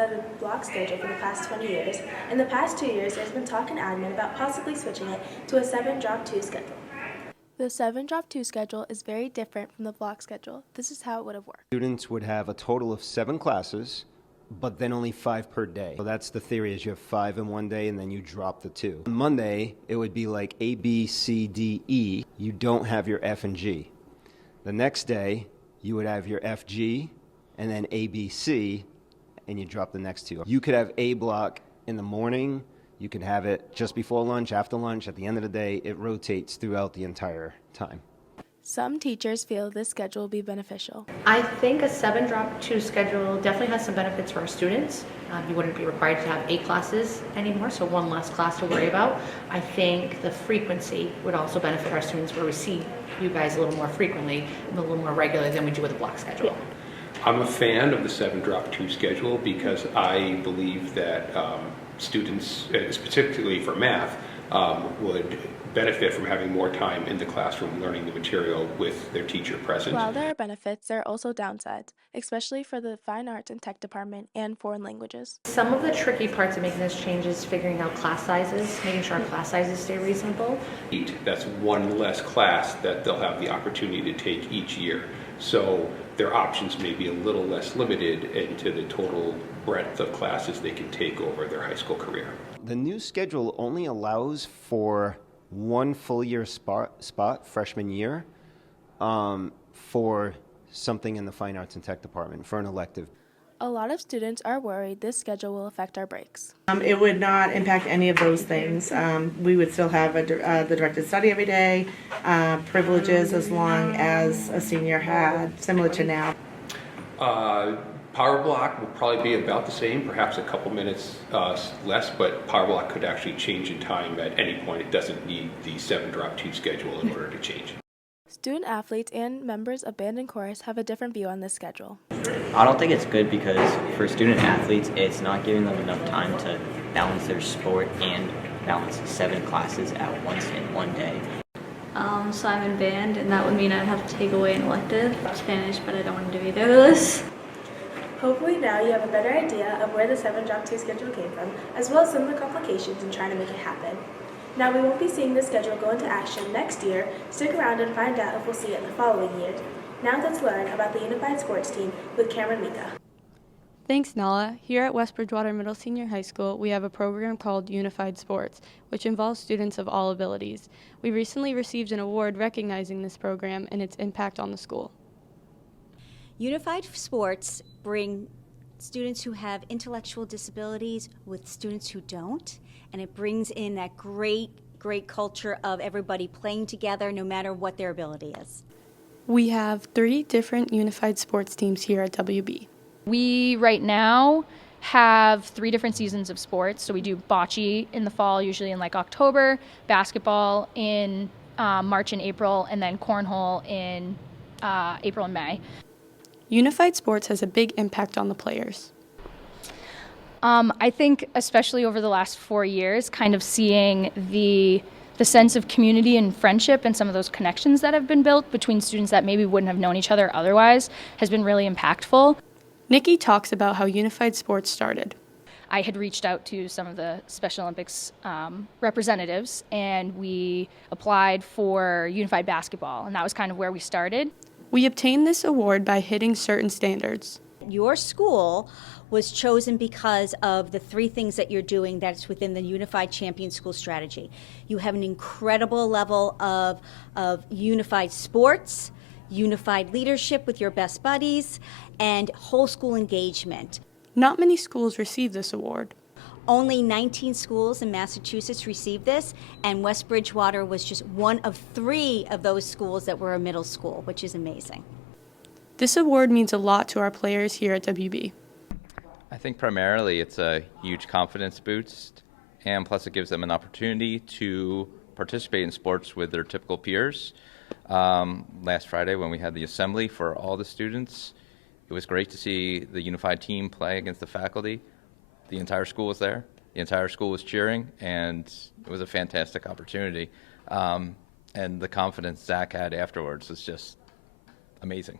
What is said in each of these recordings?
had a block schedule for the past 20 years. In the past 2 years, there's been talk in admin about possibly switching it to a 7-drop-2 schedule. The 7-drop-2 schedule is very different from the block schedule. This is how it would have worked. Students would have a total of 7 classes, but then only 5 per day. So that's the theory, is you have 5 in one day and then you drop the 2. On Monday, it would be like A, B, C, D, E. You don't have your F and G. The next day, you would have your F, G, and then A, B, C, and you drop the next 2. You could have A block in the morning. You could have it just before lunch, after lunch, at the end of the day. It rotates throughout the entire time. Some teachers feel this schedule will be beneficial. I think a 7-drop-2 schedule definitely has some benefits for our students. You wouldn't be required to have 8 classes anymore, so one less class to worry about. I think the frequency would also benefit our students, where we see you guys a little more frequently and a little more regularly than we do with a block schedule. I'm a fan of the 7-drop-2 schedule because I believe that students, particularly for math, would benefit from having more time in the classroom learning the material with their teacher present. While there are benefits, there are also downsides, especially for the fine arts and tech department and foreign languages. Some of the tricky parts of making this change is figuring out class sizes, making sure our class sizes stay reasonable. That's one less class that they'll have the opportunity to take each year. So their options may be a little less limited into the total breadth of classes they can take over their high school career. The new schedule only allows for 1 full year spot freshman year, for something in the fine arts and tech department, for an elective. A lot of students are worried this schedule will affect our breaks. It would not impact any of those things. We would still have the directed study every day, privileges as long as a senior had, similar to now. Power block will probably be about the same, perhaps a couple minutes less, but power block could actually change in time at any point. It doesn't need the 7-drop-2 schedule in order to change. Student athletes and members of band and chorus have a different view on this schedule. I don't think it's good because for student athletes, it's not giving them enough time to balance their sport and balance 7 classes at once in one day. So I'm in band, and that would mean I'd have to take away an elective, Spanish, but I don't want to do either of those. Hopefully now you have a better idea of where the 7-drop-2 schedule came from, as well as some of the complications in trying to make it happen. Now we won't be seeing this schedule go into action next year. Stick around and find out if we'll see it the following year. Now let's learn about the Unified Sports Team with Cameron Mika. Thanks, Nala. Here at West Bridgewater Middle Senior High School, we have a program called Unified Sports, which involves students of all abilities. We recently received an award recognizing this program and its impact on the school. Unified Sports bring students who have intellectual disabilities with students who don't, and it brings in that great culture of everybody playing together no matter what their ability is. We have 3 different unified sports teams here at WB. We right now have 3 different seasons of sports. So we do bocce in the fall, usually in like October, basketball in March and April, and then cornhole in April and May. Unified sports has a big impact on the players. I think especially over the last 4 years, kind of seeing the sense of community and friendship and some of those connections that have been built between students that maybe wouldn't have known each other otherwise has been really impactful. Nikki talks about how unified sports started. I had reached out to some of the Special Olympics representatives, and we applied for unified basketball, and that was kind of where we started. We obtained this award by hitting certain standards. Your school was chosen because of the 3 things that you're doing that's within the Unified Champion School strategy. You have an incredible level of unified sports, unified leadership with your best buddies, and whole school engagement. Not many schools receive this award. Only 19 schools in Massachusetts received this, and West Bridgewater was just one of 3 of those schools that were a middle school, which is amazing. This award means a lot to our players here at WB. I think primarily it's a huge confidence boost, and plus it gives them an opportunity to participate in sports with their typical peers. Last Friday when we had the assembly for all the students, it was great to see the unified team play against the faculty. The entire school was there. The entire school was cheering, and it was a fantastic opportunity. And the confidence Zach had afterwards was just amazing.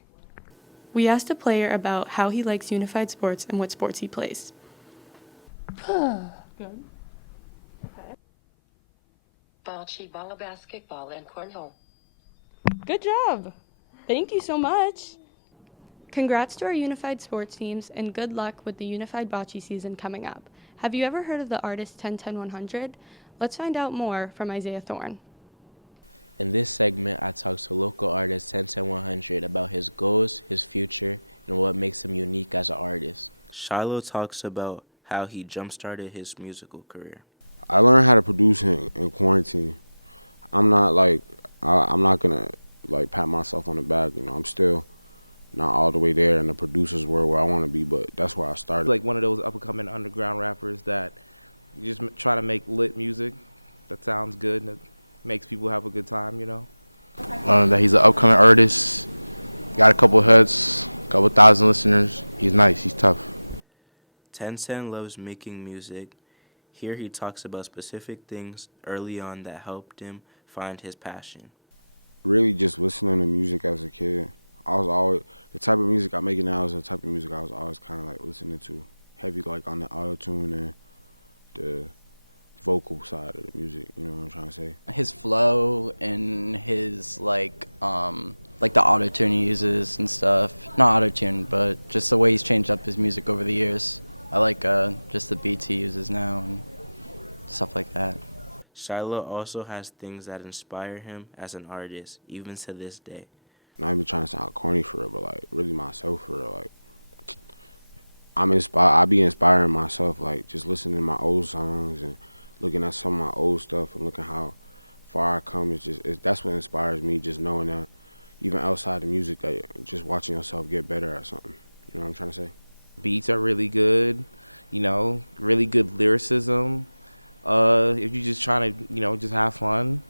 We asked a player about how he likes unified sports and what sports he plays. Good. Bocce ball, basketball, and cornhole. Good job. Thank you so much. Congrats to our unified sports teams and good luck with the unified bocce season coming up. Have you ever heard of the artist 10-10-100? Let's find out more from Isaiah Thorne. In this segment, I talk to local artist 10-10-100 about his goals, his future, and what makes him unique as an artist. Shiloh talks about how he jump-started his musical career. I learned how to produce in quarantine. I'm not gonna like pat myself on the back. You know, I'm still not all the way there in the producer's world where I want to be, but that's where I started. Like one of those up-and-coming underground rappers that you just try to make lit music that sounds good and that makes people have a good time, you know. That he's an upcoming artist, got a couple hits, a couple thousand listeners. He's nice, he's tough. 10-10 loves making music. Here he talks about specific things early on that helped him find his passion. Really just listening to music as a kid. I was always, the type of music I'm making now is the type of music I was always kind of like listening to. Heavy like on the auto-tune and the vocal side of the music, you know what I'm trying to say? His flow and his like the auto-tune he uses and stuff. Not auto-tune, but just the way he's changed up his music over the years. I like just the beats he uses now and stuff like that. Shiloh also has things that inspire him as an artist, even to this day. Not even trying to sound corny for it, but like really myself for it. Like I'm inspired. I be inspiring myself, like just listening to my old songs and looking at some of my old stuff and looking how far I come. That's what inspires me. Just knowing that even outside of music, that just watching yourself get better at something. You know what I'm trying to say? Beats are really good, you know, really good lyricism. If you're just trying to, you know, just have fun,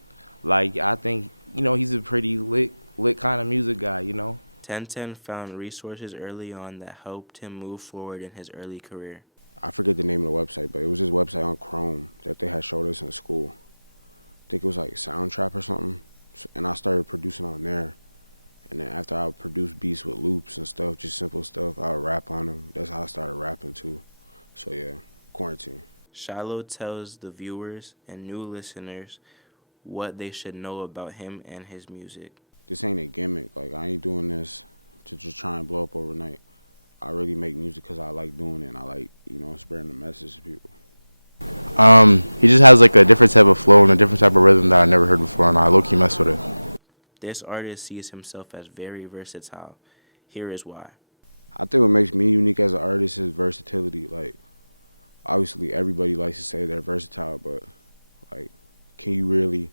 like I think, you know, he's a pretty lit kind of music guy, you know. 10-10 found resources early on that helped him move forward in his early career. I forget the name of the website, but it was this website on Chrome that they had showed us in school. I think it was like Soundtrap or something, and I started producing on there. And then after I produced beats with loops and stuff, just simple stuff, I would rap on them. That's how I started rapping too. So yeah, quarantine. Shiloh tells the viewers and new listeners what they should know about him and his music. This ain't a gimmick. Like, I ain't doing this to just try and blow up overnight. I really make music because I like doing it, and I like, you know, spreading the message to people. He just has like a different type of flow and a different type of rhythm that I never heard before, and I low-key mess with it. This artist sees himself as very versatile. Here is why. I think what makes me unique as an artist is versatility. Like, obviously everybody likes to say they're versatile, but like, can you really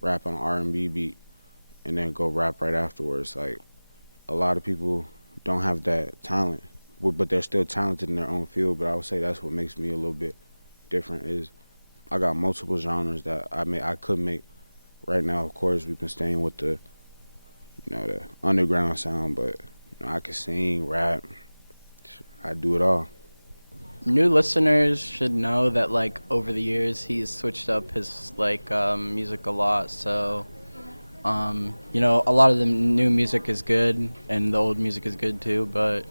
rap on an R&B beat and then go rap right afterwards? Like, a lot of people don't have that talent, but they're still talented in their own field. But I would say that's what makes me a little bit different is I got multiple genres that I could make. Right now, of course, we've been staying with the, you know, the underground sound, but you know, I can sing, rap, I do it all. New listeners should know that like over the years he's switched up his like music a lot. So you know, a lot of the new music is good and the old music is good too, but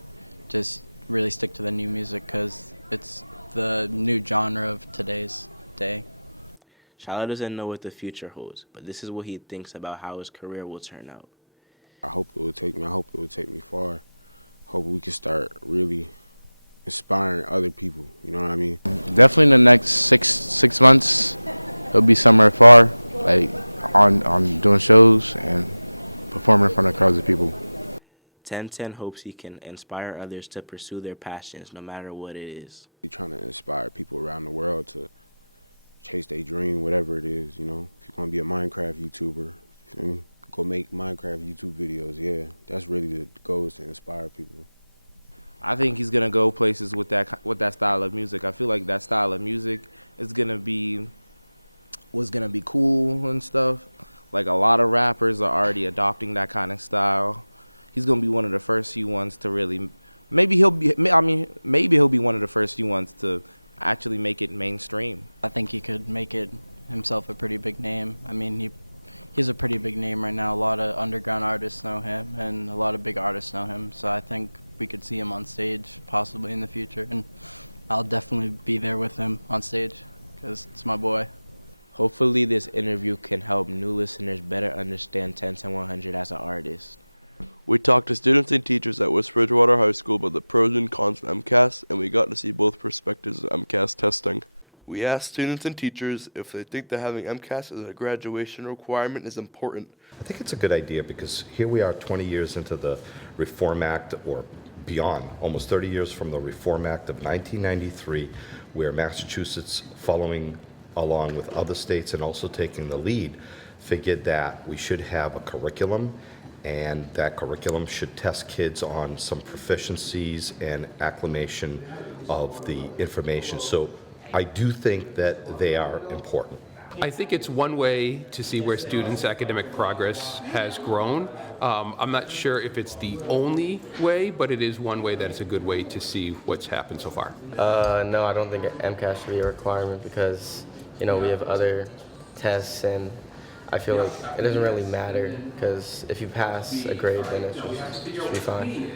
just really stick to the new music because it's the new genre of today's day. Shiloh doesn't know what the future holds, but this is what he thinks about how his career will turn out. I hope it will take me far. Hope we can start really inspiring other people, you know what I mean? Definitely in the next six months, it'll be somewhere far, like on doing shows and performing in front of crowds of people. 10-10 hopes he can inspire others to pursue their passions no matter what it is. We're trying to inspire people around the world to chase their dream, whatever it is, you know. If you want to be a Minecraft YouTuber, you feel me? Go make Minecraft YouTube videos, yeah. That's really the goal, is to inspire people. I think he's gonna go places with that style of music. I feel like that style of music is gonna be cool and stuff. Like a lot of rappers are already adopting that kind of style. He's gonna be one of the first few ones to really. Maybe he'll be one of the first few ones to actually make it mainstream. I think he could make it himself a pretty big name. I mean, he's a pretty big name right now. A lot of underground artists know him, and a lot of big artists know him. So I think we could see him on stage possibly in the future, and I'll definitely be there with him on stage because it's my boy. Hopefully this interview can help new listeners better understand 10-100 as an artist. We talked to students and teachers at West Bridgewater High School about the pros and cons of MCAS, and we got to see both perspectives of MCAS testing. We asked students and teachers if they think that having MCAS as a graduation requirement is important. I think it's a good idea because here we are 20 years into the Reform Act, or beyond, almost 30 years from the Reform Act of 1993, where Massachusetts, following along with other states and also taking the lead, figured that we should have a curriculum, and that curriculum should test kids on some proficiencies and acclimation of the information. So I do think that they are important. I think it's one way to see where students' academic progress has grown. I'm not sure if it's the only way, but it is one way that it's a good way to see what's happened so far. No, I don't think MCAS should be a requirement because, we have other tests, and I feel like it doesn't really matter because if you pass a grade, then it should be fine.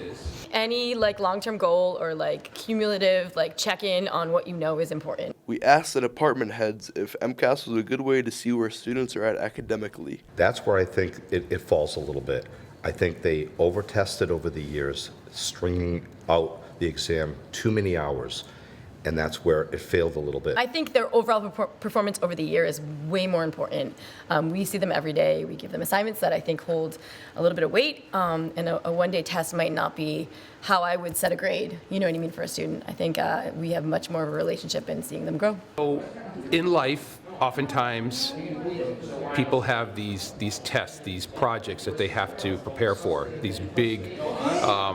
Any long-term goal or cumulative check-in on what you know is important. We asked the department heads if MCAS was a good way to see where students are at academically. That's where I think it falls a little bit. I think they over-tested over the years, stringing out the exam too many hours, and that's where it failed a little bit. I think their overall performance over the year is way more important. We see them every day. We give them assignments that I think hold a little bit of weight, and a one-day test might not be how I would set a grade, you know what I mean, for a student. I think we have much more of a relationship in seeing them grow. So in life, oftentimes people have these tests, these projects that they have to prepare for, these big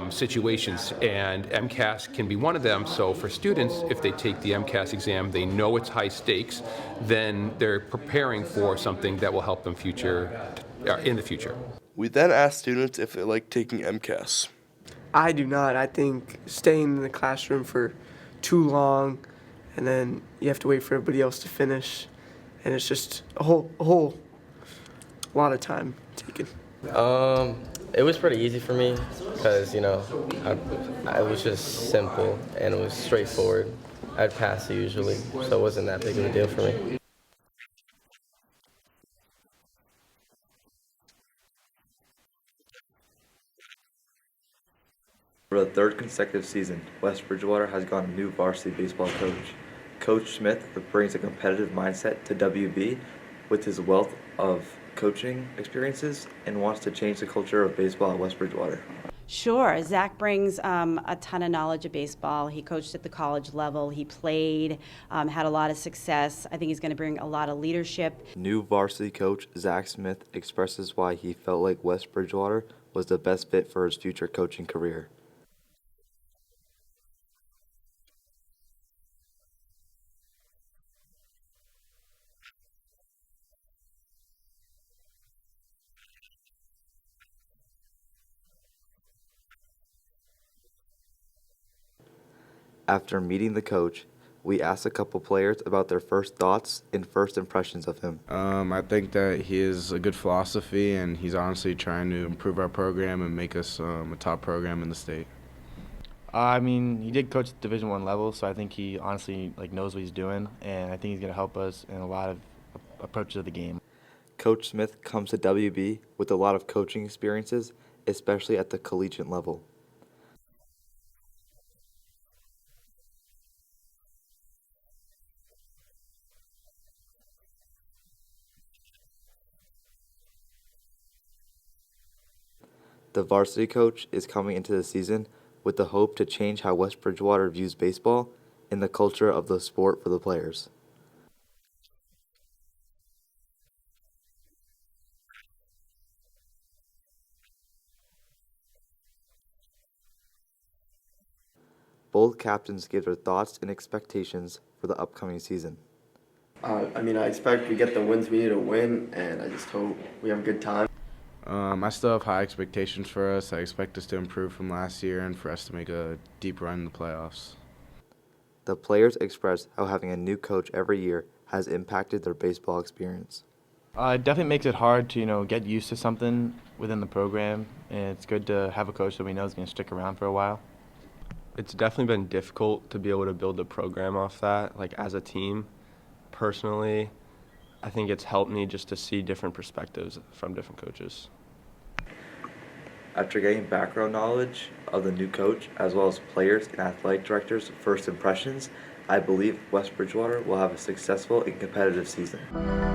situations, and MCAS can be one of them. So for students, if they take the MCAS exam, they know it's high stakes, then they're preparing for something that will help them in the future. We then asked students if they like taking MCAS. I do not. I think staying in the classroom for too long, and then you have to wait for everybody else to finish, and it's just a whole lot of time taken. It was pretty easy for me because, it was just simple and it was straightforward. I'd pass it usually, so it wasn't that big of a deal for me. For the third consecutive season, West Bridgewater has gotten a new varsity baseball coach. Coach Smith brings a competitive mindset to WB with his wealth of coaching experiences and wants to change the culture of baseball at West Bridgewater. Sure. Zach brings a ton of knowledge of baseball. He coached at the college level. He played, had a lot of success. I think he's going to bring a lot of leadership. New varsity coach Zach Smith expresses why he felt like West Bridgewater was the best fit for his future coaching career. After meeting the coach, we asked a couple players about their first thoughts and first impressions of him. I think that he has a good philosophy, and he's honestly trying to improve our program and make us a top program in the state. He did coach at Division I level, so I think he honestly knows what he's doing, and I think he's going to help us in a lot of approaches of the game. Coach Smith comes to WB with a lot of coaching experiences, especially at the collegiate level. The varsity coach is coming into the season with the hope to change how West Bridgewater views baseball and the culture of the sport for the players. Both captains give their thoughts and expectations for the upcoming season. I expect we get the wins we need to win, and I just hope we have a good time. I still have high expectations for us. I expect us to improve from last year and for us to make a deep run in the playoffs. The players express how having a new coach every year has impacted their baseball experience. It definitely makes it hard to, get used to something within the program, and it's good to have a coach that we know is going to stick around for a while. It's definitely been difficult to be able to build a program off that, like as a team. Personally, I think it's helped me just to see different perspectives from different coaches. After getting background knowledge of the new coach, as well as players and athletic directors' first impressions, I believe West Bridgewater will have a successful and competitive season.